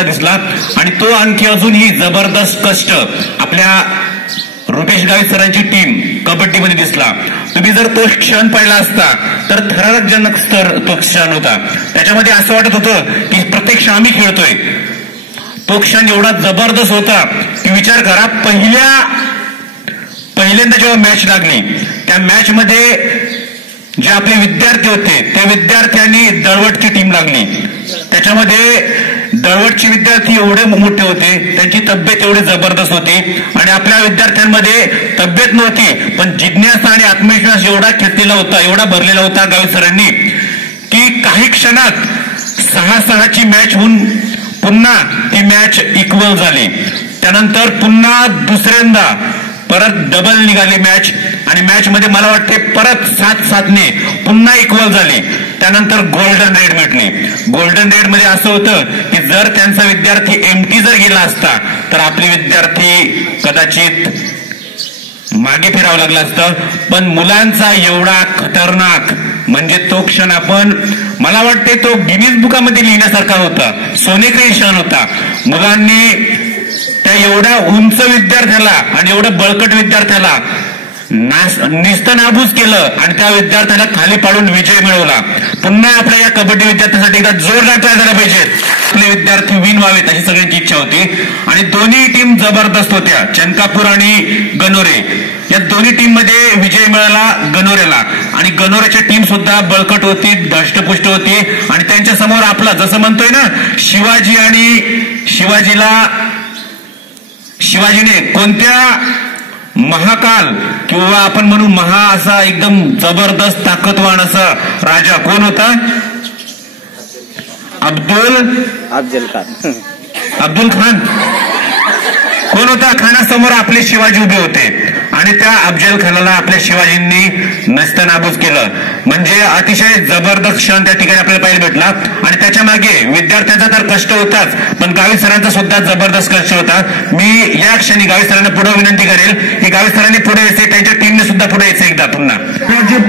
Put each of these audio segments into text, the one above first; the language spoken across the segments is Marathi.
पद्धतीचा दिसला आणि तो आणखी अजूनही जबरदस्त कष्ट आपल्या रुपेश गावित सरांची टीम कबड्डीमध्ये दिसला. तुम्ही जर तो क्षण पाहिला असता तर थरारकजनक स्तर तो क्षण होता. त्याच्यामध्ये असं वाटत होतं की प्रत्यक्ष आम्ही खेळतोय. तो क्षण एवढा जबरदस्त होता की विचार करा, पहिल्यांदा जेव्हा मॅच लागली त्या मॅच मध्ये जे आपले विद्यार्थी होते त्या विद्यार्थ्यांनी दळवटची टीम लागली. त्याच्यामध्ये दळवटचे विद्यार्थी एवढे मोठे होते, त्यांची तब्येत एवढी जबरदस्त होती आणि आपल्या विद्यार्थ्यांमध्ये तब्येत नव्हती पण जिज्ञासा आणि आत्मविश्वास एवढा खेचलेला होता, एवढा भरलेला होता गावित सरांनी की काही क्षणात 6-6ची मॅच होऊन पुन्हा ती मॅच इक्वल झाली. त्यानंतर पुन्हा दुसऱ्यांदा परत डबल निघाली मॅच आणि मॅच मध्ये मला वाटते परत 7-7ने पुन्हा इक्वल झाली. त्यानंतर गोल्डन रेड भेटली. गोल्डन रेड मध्ये असं होतं की जर त्यांचा विद्यार्थी एमटी जर गेला असता तर आपले विद्यार्थी कदाचित मागे फिरावं लागलं असतं. पण मुलांचा एवढा खतरनाक म्हणजे तो क्षण आपण मला वाटते तो गिनीज बुकामध्ये लिहिण्यासारखा होता, सोनेकरी क्षण होता. मुलांनी त्या एवढ्या उंच विद्यार्थ्याला आणि एवढ्या बळकट विद्यार्थ्याला निस्तनाबूज केलं आणि त्या विद्यार्थ्याला खाली पाडून विजय मिळवला. पुन्हा आपल्या या कबड्डी विद्यार्थ्यांसाठी एकदा जोरदार टाळ्या झाल्या पाहिजेत. आपले विद्यार्थी विन व्हावेत अशी सगळ्यांची इच्छा होती आणि दोन्ही टीम जबरदस्त होत्या. चनकापूर आणि गणोरे या दोन्ही टीम मध्ये विजय मिळाला गणोरेला आणि गणोरेची टीम सुद्धा बळकट होती, धष्टपुष्ट होती आणि त्यांच्या समोर आपला जसं म्हणतोय ना शिवाजी आणि शिवाजीने कोणत्या महाकाल किंवा आपण म्हणू महा असा एकदम जबरदस्त ताकदवान असा राजा कोण होता? अब्दुल खान कोण होता? खानासमोर आपले शिवाजी उभे होते आणि त्या अफजल खानाला आपल्या शिवाजींनी नस्तनाबूज केलं. म्हणजे अतिशय जबरदस्त क्षण त्या ठिकाणी आपल्याला पाहायला भेटला आणि त्याच्या मागे विद्यार्थ्यांचा तर कष्ट होताच पण गावित सरांचा सुद्धा जबरदस्त कष्ट होता. मी या क्षणी गावित सरांना पुढे विनंती करेल की गावित सरांनी पुढे यायचे, त्यांच्या टीमने सुद्धा पुढे यायचं एकदा पुन्हा.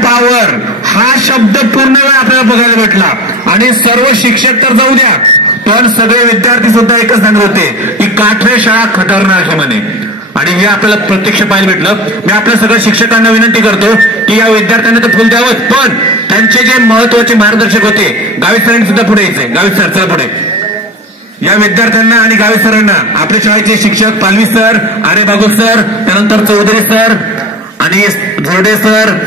पॉवर हा शब्द पूर्ण वेळ आपल्याला बघायला भेटला आणि सर्व शिक्षक तर जाऊ द्या पण सगळे विद्यार्थी सुद्धा एकच सांगत होते की काठरे शाळा खतरनाक आहे म्हणे आणि हे आपल्याला प्रत्यक्ष पाहायला भेटलं. मी आपल्या सगळ्या शिक्षकांना विनंती करतो की या विद्यार्थ्यांना तर फुल द्यावं पण त्यांचे जे महत्वाचे मार्गदर्शक होते गावित सरांनी सुद्धा पुढे यायचे. गावित सर चला पुढे. या विद्यार्थ्यांना आणि गावित सरांना आपल्या शाळेचे शिक्षक पालवी सर, आरे बागुल सर, त्यानंतर चौधरी सर आणि झोडे सर,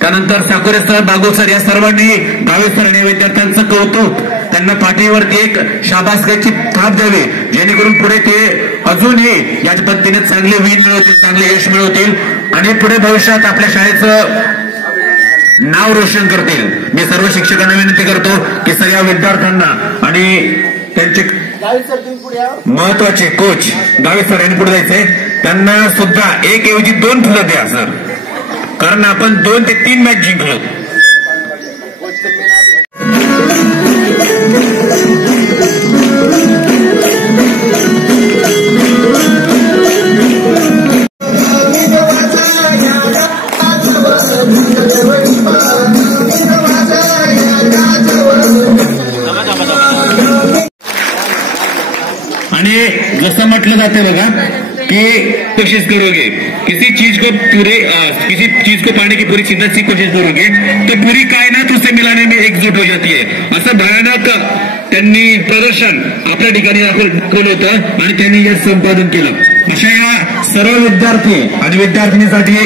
त्यानंतर साकोरे सर, बागुल सर या सर्वांनी गावित सर आणि विद्यार्थ्यांचं कौतुक, त्यांना पाठीवरती एक शाबासकीची थाप द्यावी जेणेकरून पुढे ते अजूनही या पद्धतीने चांगले विन मिळवतील, चांगले यश मिळवतील आणि पुढे भविष्यात आपल्या शाळेचं नाव रोशन करतील. मी सर्व शिक्षकांना विनंती करतो की सर या विद्यार्थ्यांना आणि त्यांचे महत्वाचे कोच गावित सर यांनी पुढे जायचे, त्यांना सुद्धा 1 ऐवजी 2 फुलं द्या सर, कारण आपण 2 ते 3 मॅच जिंकलो. आणि जसं म्हटलं जाते बघा कि कोशिश करोगे किसी चीज को पाने की पूरी चिंता की कोशिश करोगे तो पूरी कायनात उससे मिलाने में एकजुट हो जाती है. असं भयानक त्यांनी प्रदर्शन आपल्या ठिकाणी दाखवलं होतं आणि त्यांनी हे संपादन केलं. अशा या सर्व विद्यार्थी आणि विद्यार्थिनीसाठी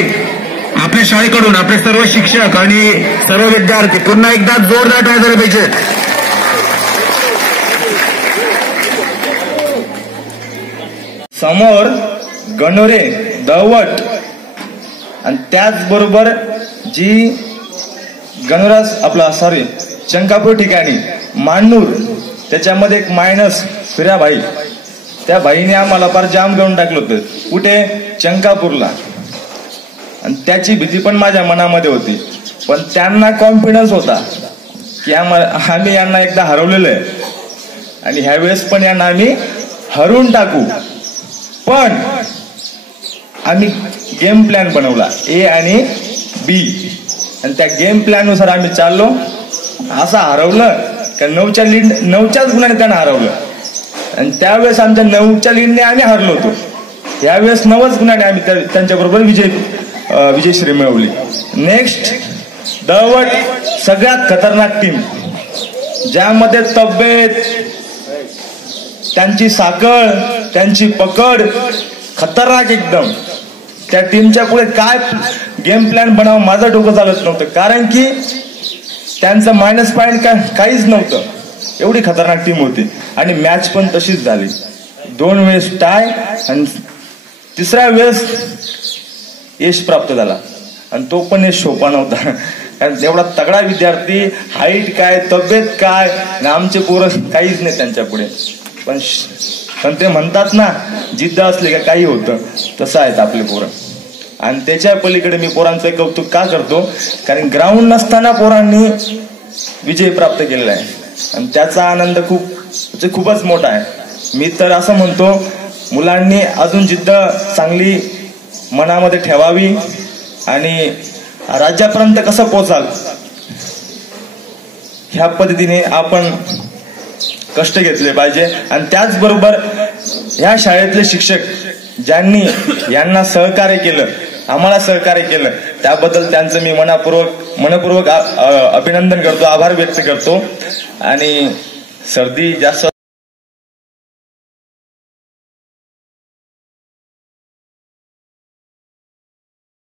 आपल्या शाळेकडून आपले सर्व शिक्षक आणि सर्व विद्यार्थी पुन्हा एकदा जोरदार टाळ्या झाल्या पाहिजे. समोर गणोरे, दळवट आणि त्याचबरोबर जी चंकापूर ठिकाणी मांडूर, त्याच्यामध्ये एक मायनस फिराबाई, त्या बाईने आम्हाला फार जाम घेऊन टाकलं होतं कुठे चंकापूरला आणि त्याची भीती पण माझ्या मनामध्ये होती. पण त्यांना कॉन्फिडन्स होता की आम्ही यांना एकदा हरवलेलं आहे आणि ह्यावेळेस पण यांना आम्ही हरवून टाकू. पण आम्ही गेम प्लॅन बनवला A आणि B आणि त्या गेम प्लॅन नुसार आम्ही चाललो. असं हरवलं का 9च्याच गुणाने त्यांना हरवलं. आणि त्यावेळेस आमच्या 9च्या लीडने आम्ही हरलो होतो. त्यावेळेस 9च गुणाने आम्ही त्यांच्याबरोबर विजयश्री मिळवली. नेक्स्ट दळवट सगळ्यात खतरनाक टीम, ज्यामध्ये तब्येत, त्यांची साकळ, त्यांची पकड खतरनाक एकदम. त्या टीमच्या पुढे काय गेम प्लॅन बनावं माझं डोकं चालत नव्हतं, कारण की त्यांचं मायनस पॉईंट काहीच नव्हतं. एवढी खतरनाक टीम होती. आणि मॅच पण तशीच झाली. 2 वेळेस टाय आणि 3ऱ्या वेळेस यश प्राप्त झाला. आणि तो पण यश सोपा नव्हता, कारण एवढा तगडा विद्यार्थी, हाईट काय, तब्येत काय, आणि आमचे पोरं काहीच नाही त्यांच्या पुढे. पण ते म्हणतात ना, जिद्द असले का काही होतं, तसं आहेत आपले पोरं. आणि त्याच्या पलीकडे मी पोरांचं कौतुक का करतो, कारण ग्राउंड नसताना पोरांनी विजय प्राप्त केलेला आहे आणि त्याचा आनंद खूपच मोठा आहे. मी तर असं म्हणतो, मुलांनी अजून जिद्द चांगली मनामध्ये ठेवावी आणि राज्यापर्यंत कसं पोहोचाल ह्या पद्धतीने आपण कष्ट घेतले पाहिजे. आणि त्याचबरोबर ह्या शाळेतले शिक्षक ज्यांनी यांना सहकार्य केलं, आम्हाला सहकार्य केलं, त्याबद्दल त्यांचं मी मनपूर्वक अभिनंदन करतो, आभार व्यक्त करतो. आणि सर्दी जास्त